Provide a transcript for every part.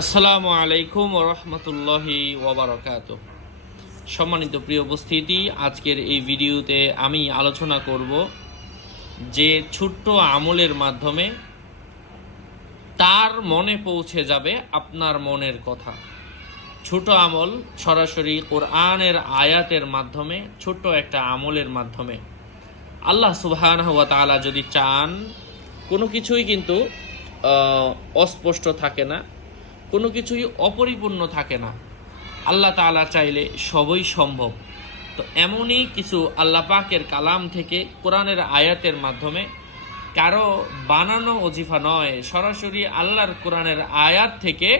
আসসালামু আলাইকুম রহমতুল্লাহি ওবরাকাত সম্মানিত প্রিয় উপস্থিতি, আজকের এই ভিডিওতে আমি আলোচনা করব যে ছোট্ট আমলের মাধ্যমে তার মনে পৌঁছে যাবে আপনার মনের কথা। ছোট আমল সরাসরি কোরআনের আয়াতের মাধ্যমে, ছোট্ট একটা আমলের মাধ্যমে। আল্লাহ সুবহান ওয়া তাআলা যদি চান, কোনো কিছুই কিন্তু অস্পষ্ট থাকে না। কোনো কিছুই অপরিপূর্ণ থাকে না। আল্লাহ তাআলা চাইলে সবই সম্ভব। তো এমনই কিছু আল্লাহ পাকের কালাম থেকে কোরআনের আয়াতের মাধ্যমে কারও বানানো অজিফা নয়, সরাসরি আল্লাহর কোরআনের আয়াত থেকে।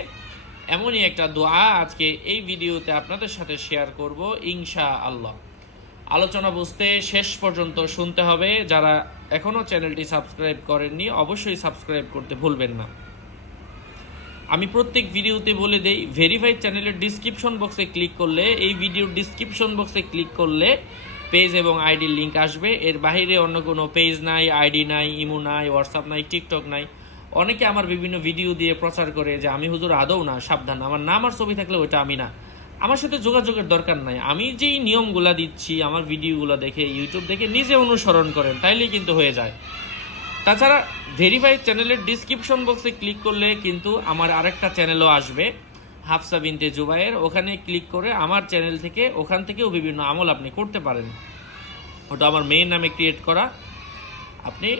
এমনই একটা দোয়া আজকে এই ভিডিওতে আপনাদের সাথে শেয়ার করব ইনশা আল্লাহ আলোচনা বুঝতে শেষ পর্যন্ত শুনতে হবে। যারা এখনও চ্যানেলটি সাবস্ক্রাইব করেননি, অবশ্যই সাবস্ক্রাইব করতে ভুলবেন না। আমি প্রত্যেক ভিডিওতে বলে দেই ভেরিফাইড চ্যানেলের ডিসক্রিপশন বক্সে ক্লিক করলে, এই ভিডিওর ডিসক্রিপশন বক্সে ক্লিক করলে পেজ এবং আইডির লিঙ্ক আসবে। এর বাইরে অন্য কোনো পেজ নাই আইডি নাই, ইমো নাই হোয়াটসঅ্যাপ নাই টিকটক নাই। অনেকে আমার বিভিন্ন ভিডিও দিয়ে প্রচার করে যে, আমি হুজুর আদৌ না, সাবধান। আমার নাম আর ছবি থাকলে ওটা আমি না। আমার সাথে যোগাযোগের দরকার নাই। আমি যেই নিয়মগুলা দিচ্ছি, আমার ভিডিওগুলো দেখে ইউটিউব দেখে নিজে অনুসরণ করেন, তাইলেই কিন্তু হয়ে যায়। তাছাড়া ভেরিফাইড চ্যানেলের ডিসক্রিপশন বক্সে ক্লিক করলে কিন্তু আমার আরেকটা চ্যানেলও আসবে হাফসা বিনতে জুবাইয়ের ওখানে ক্লিক করে আমার চ্যানেল থেকে, ওখান থেকেও বিভিন্ন আমল আপনি করতে পারেন। ওটা আমার মেইন নামে ক্রিয়েট করা। আপনি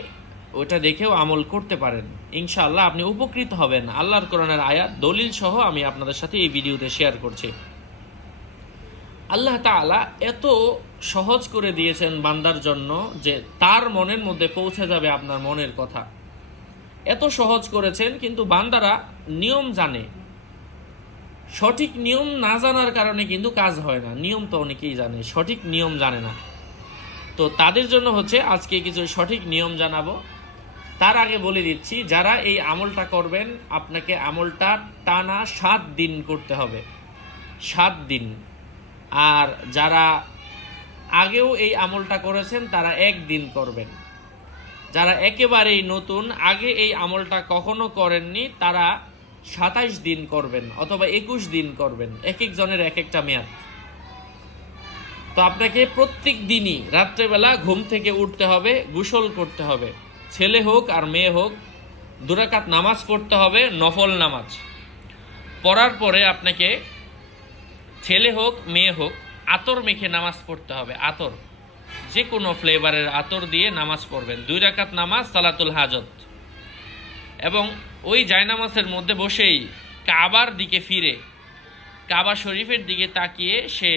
ওটা দেখেও আমল করতে পারেন। ইনশাআল্লাহ আপনি উপকৃত হবেন। আল্লাহর কোরআনের আয়াত, দলিল সহ আমি আপনাদের সাথে এই ভিডিওতে শেয়ার করছি। আল্লাহ তাআলা এত সহজ করে দিয়েছেন বান্দার জন্য যে তার মনের মধ্যে পৌঁছে যাবে আপনার মনের কথা। এত সহজ করেছেন, কিন্তু বান্দারা নিয়ম জানে। সঠিক নিয়ম না জানার কারণে কিন্তু কাজ হয় না। নিয়ম তো অনেকেই জানে, সঠিক নিয়ম জানে না। তো তাদের জন্য হচ্ছে আজকে কিছু সঠিক নিয়ম জানাব। তার আগে বলে দিচ্ছি, যারা এই আমলটা করবেন, আপনাকে আমলটা টানা সাত দিন করতে হবে। সাত দিন। আর যারা আগেও এই আমলটা করেছেন, তারা একদিন করবেন। যারা একেবারেই নতুন, আগে এই আমলটা কখনো করেননি, তারা সাতাইশ দিন করবেন অথবা একুশ দিন করবেন এক একজনের এক একটা মেয়াদ। তো আপনাকে প্রত্যেক দিনই রাত্রেবেলা ঘুম থেকে উঠতে হবে, গোসল করতে হবে। ছেলে হোক আর মেয়ে হোক, দুরাকাত নামাজ পড়তে হবে, নফল নামাজ। পড়ার পরে আপনাকে ছেলে হোক, মেয়ে হোক আতর মেখে নামাজ পড়তে হবে, আতর। যে কোনো ফ্লেভারের আতর দিয়ে নামাজ পড়বেন। দুই রাকাত নামাজ, সালাতুল হাজত। এবং ওই জায়নামাজের মধ্যে বসেই কাবার দিকে ফিরে, কাবা শরীফের দিকে তাকিয়ে সে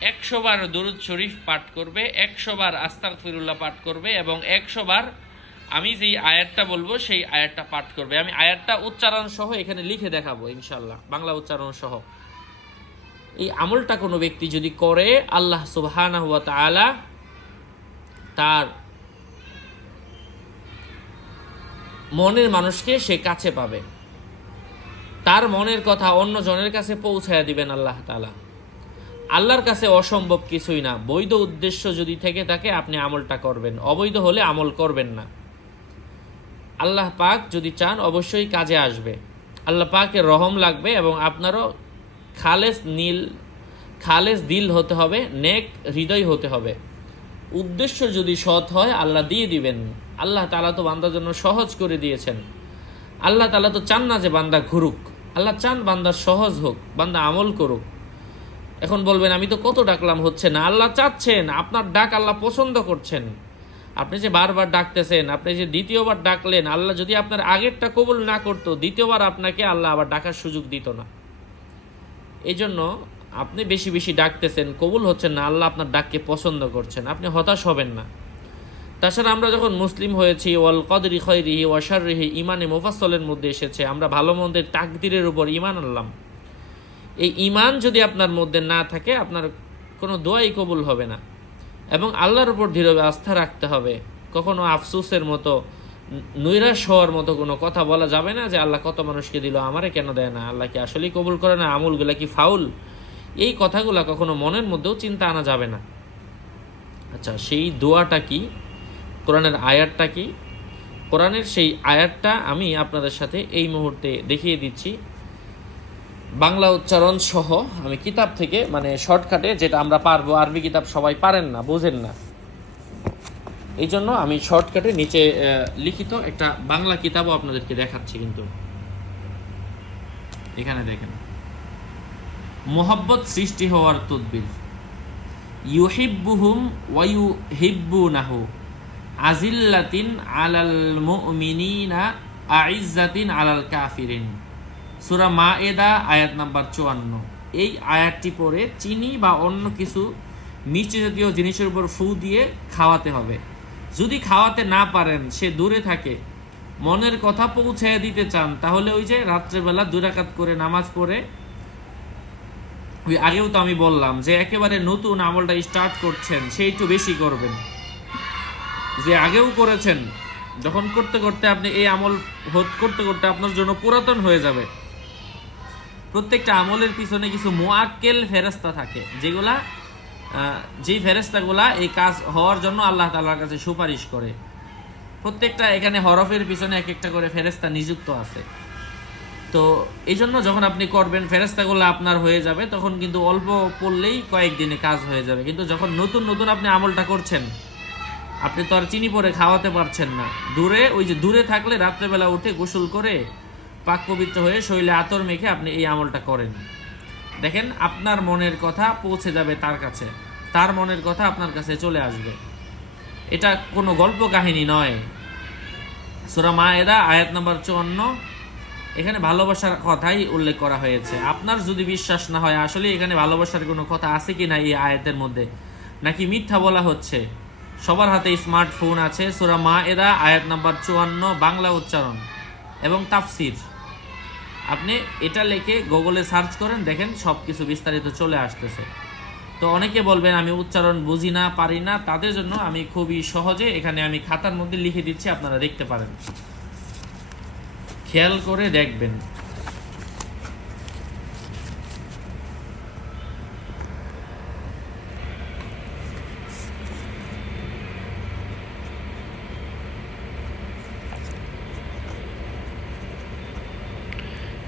একশো বার দরুদ শরীফ পাঠ করবে, একশো বার আস্তাক ফিরুল্লাহ পাঠ করবে এবং একশো বার আমি যেই আয়াতটা বলব, সেই আয়াতটা পাঠ করবে। আমি আয়াতটা উচ্চারণ সহ এখানে লিখে দেখাবো ইনশাল্লাহ বাংলা উচ্চারণ সহ। এই আমলটা কোনো ব্যক্তি যদি করে, আল্লাহ সুবহানা তার মনের মানুষকে সে কাছে পাবে। তার মনের কথা অন্য জনের কাছে পৌঁছায় দিবেন আল্লাহ তাআলা। আল্লাহর কাছে অসম্ভব কিছুই না। বৈধ উদ্দেশ্য যদি থেকে থাকে, আপনি আমলটা করবেন। অবৈধ হলে আমল করবেন না। আল্লাহ পাক যদি চান, অবশ্যই কাজে আসবে। আল্লাহ পাকের রহম লাগবে এবং আপনারও খালেস নীল, খালেস দিল হতে হবে, নেক হৃদয় হতে হবে। উদ্দেশ্য যদি সৎ হয়, আল্লাহ দিয়ে দিবেন। আল্লাহ তালা তো বান্দার জন্য সহজ করে দিয়েছেন। আল্লাহ তালা তো চান না যে বান্দা ঘুরুক। আল্লাহ চান বান্দার সহজ হোক, বান্দা আমল করুক। এখন বলবেন, আমি তো কত ডাকলাম হচ্ছে না? আল্লাহ চাচ্ছেন, আপনার ডাক আল্লাহ পছন্দ করছেন। আপনি যে বারবার ডাকতেছেন, আপনি যে দ্বিতীয়বার ডাকলেন, আল্লাহ যদি আপনার আগেরটা কবুল না করতো, দ্বিতীয়বার আপনাকে আল্লাহ আবার ডাকার সুযোগ দিত না। এই জন্য আপনি বেশি বেশি ডাকতেছেন, কবুল হচ্ছেন না, আল্লাহ আপনার ডাককে পছন্দ করছেন। আপনি হতাশ হবেন না। তাছাড়া আমরা যখন মুসলিম হয়েছি, ওয়াল কদরি খৈরিহি ওয়াশারিহি ইমানে মুফাসলের মধ্যে এসেছে, আমরা ভালো মন্দের তাকদিরের উপর ইমান আনলাম। এই ইমান যদি আপনার মধ্যে না থাকে, আপনার কোনো দোয়াই কবুল হবে না। এবং আল্লাহর উপর দৃঢ় আস্থা রাখতে হবে। কখনো আফসুসের মতো নৈরাশ হওয়ার মতো কোনো কথা বলা যাবে না যে আল্লাহ কত মানুষকে দিল, আমারে কেন দেয় না? আল্লাহ কি আসলেই কবুল করে না? আমলগুলা কি ফাউল? এই কথাগুলা কখনো মনের মধ্যেও চিন্তা আনা যাবে না। আচ্ছা সেই দোয়াটা কি? কোরআনের আয়াতটা কি? কোরআনের সেই আয়াতটা আমি আপনাদের সাথে এই মুহূর্তে দেখিয়ে দিচ্ছি। বাংলা উচ্চারণ সহ আমি কিতাব থেকে মানে শর্টকাটে, যেটা আমরা পারব, আরবি কিতাব সবাই পারেন না, বোঝেন না। এই জন্য আমি শর্টকাটে নিচে লিখিত একটা বাংলা কিতাবও আপনাদেরকে দেখাচ্ছি কিন্তু। এখানে দেখেন। মোহাব্বত সৃষ্টি হওয়ার তদবির। ইউহিব্বুহুম ওয়ায়ু হিব্বুনাহু আজিল্লাতিন আলাল মুমিনিনা আইজ্জাতিন আলাল কাফিরিন। সূরা মাএদা আয়াত নাম্বার চুয়ান্ন। এই আয়াতটি পরে চিনি বা অন্য কিছু মিষ্টি জাতীয় জিনিসের উপর ফু দিয়ে খাওয়াতে হবে। যদি খাওয়াতে না পারেন, সে দূরে থাকে। মনের কথা পৌঁছে দিতে চান, তাহলে ওই যে রাত্রেবেলা দুরাকাত করে নামাজ পড়ে, ওই আগেও তো আমি বললাম যে একেবারে নতুন আমলটা স্টার্ট করছেন সেই একটু বেশি করবেন। যে আগেও করেছেন, যখন করতে করতে আপনি এই আমল করতে করতে আপনার জন্য পুরাতন হয়ে যাবে। প্রত্যেকটা আমলের পিছনে কিছু মোয়াক্কেল ফেরেস্তা থাকে, যেগুলা যেই ফেরেস্তাগুলা এই কাজ হওয়ার জন্য আল্লাহ তাআলার কাছে সুপারিশ করে। প্রত্যেকটা এখানে হরফের পিছনে এক একটা করে ফেরেস্তা নিযুক্ত আছে। তো এই জন্য যখন আপনি করবেন ফেরেস্তাগুলো আপনার হয়ে যাবে, তখন কিন্তু অল্প পড়লেই কয়েকদিনে কাজ হয়ে যাবে। কিন্তু যখন নতুন নতুন আপনি আমলটা করছেন, আপনি তো আর চিনি পরে খাওয়াতে পারছেন না। দূরে, ওই যে দূরে থাকলে রাত্রেবেলা উঠে গোসল করে পাক পবিত্র হয়ে শৈলে আতর মেখে আপনি এই আমলটা করেন। দেখেন, আপনার মনের কথা পৌঁছে যাবে তার কাছে। তার মনের কথা আপনার কাছে চলে আসবে। এটা কোনো গল্প কাহিনী নয়। সুরা মায়েদা, আয়াত নাম্বার চুয়ান্ন। এখানে ভালোবাসার কথাই উল্লেখ করা হয়েছে। আপনার যদি বিশ্বাস না হয়, আসলে এখানে ভালোবাসার কোনো কথা আছে কি না এই আয়াতের মধ্যে? নাকি মিথ্যা বলা হচ্ছে? সবার হাতে স্মার্টফোন আছে। সুরা মা এদা আয়াত নাম্বার চুয়ান্ন, বাংলা উচ্চারণ এবং তাফসির। আপনি এটা লেখে গুগলে সার্চ করেন, দেখেন সব কিছু বিস্তারিত চলে আসতেছে। তো অনেকে বলবেন, আমি উচ্চারণ বুঝি না, পারি না। তাদের জন্য আমি খুবই সহজে এখানে আমি খাতার মধ্যে লিখে দিচ্ছি, আপনারা দেখতে পারেন। খেয়াল করে দেখবেন।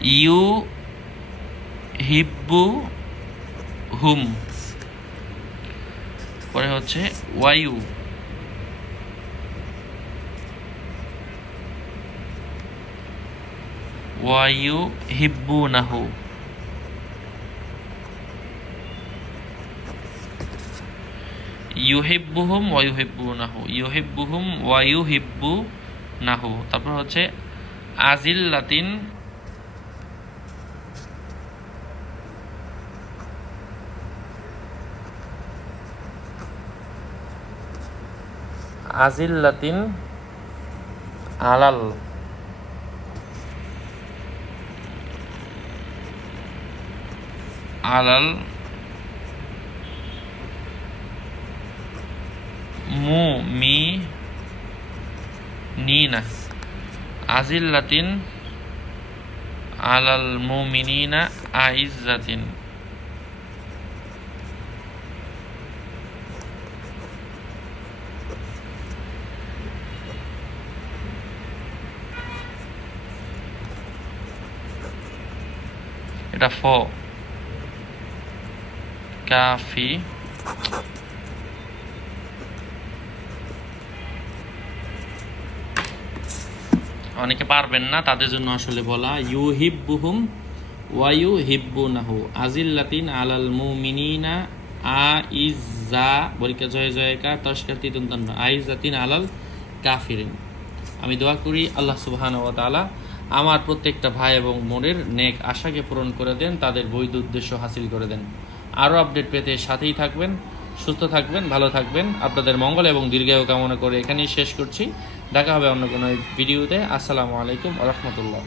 ইউ হিব্বু হুম। পরে হচ্ছে ওয়ায়ু ওয়ায়ু হিব্বু নাহু ইউহিব্বুহুম ওয়ায়ুহিব্বু নাহু ইউহিব্বুহুম ওয়ায়ুহিব্বু নাহু তারপর হচ্ছে আজিল্লাতিন আজিল্লাতিন আলাল আলাল মু মি নিনা আজিল্লাতিন আলাল মুমিনিনা আইজ্জাতিন এটা ফ কাফি অনেকে পারবেন না তাদের জন্য আসলে বলা। ইউ হিব্বুহুম ওয়ায়ু হিব্বু নাহু আজিল্লাতিন আলাল মুমিনিনা আ ইজা বলিকা জয় জয়কা, তস্কার, তিতন্তন্ন। আইজাতিন আলাল কাফিরিন। আমি দোয়া করি আল্লাহ সুবহান ওয়া তাআলা আমার প্রত্যেকটা ভাই এবং মনের নেক আশাকে পূরণ করে দেন, তাদের বৈধ উদ্দেশ্য হাসিল করে দেন। আরও আপডেট পেতে সাথেই থাকবেন, সুস্থ থাকবেন, ভালো থাকবেন। আপনাদের মঙ্গল এবং দীর্ঘায়ু কামনা করে এখানেই শেষ করছি। দেখা হবে অন্য কোনো ভিডিওতে। আসসালামু আলাইকুম রহমতুল্লাহ।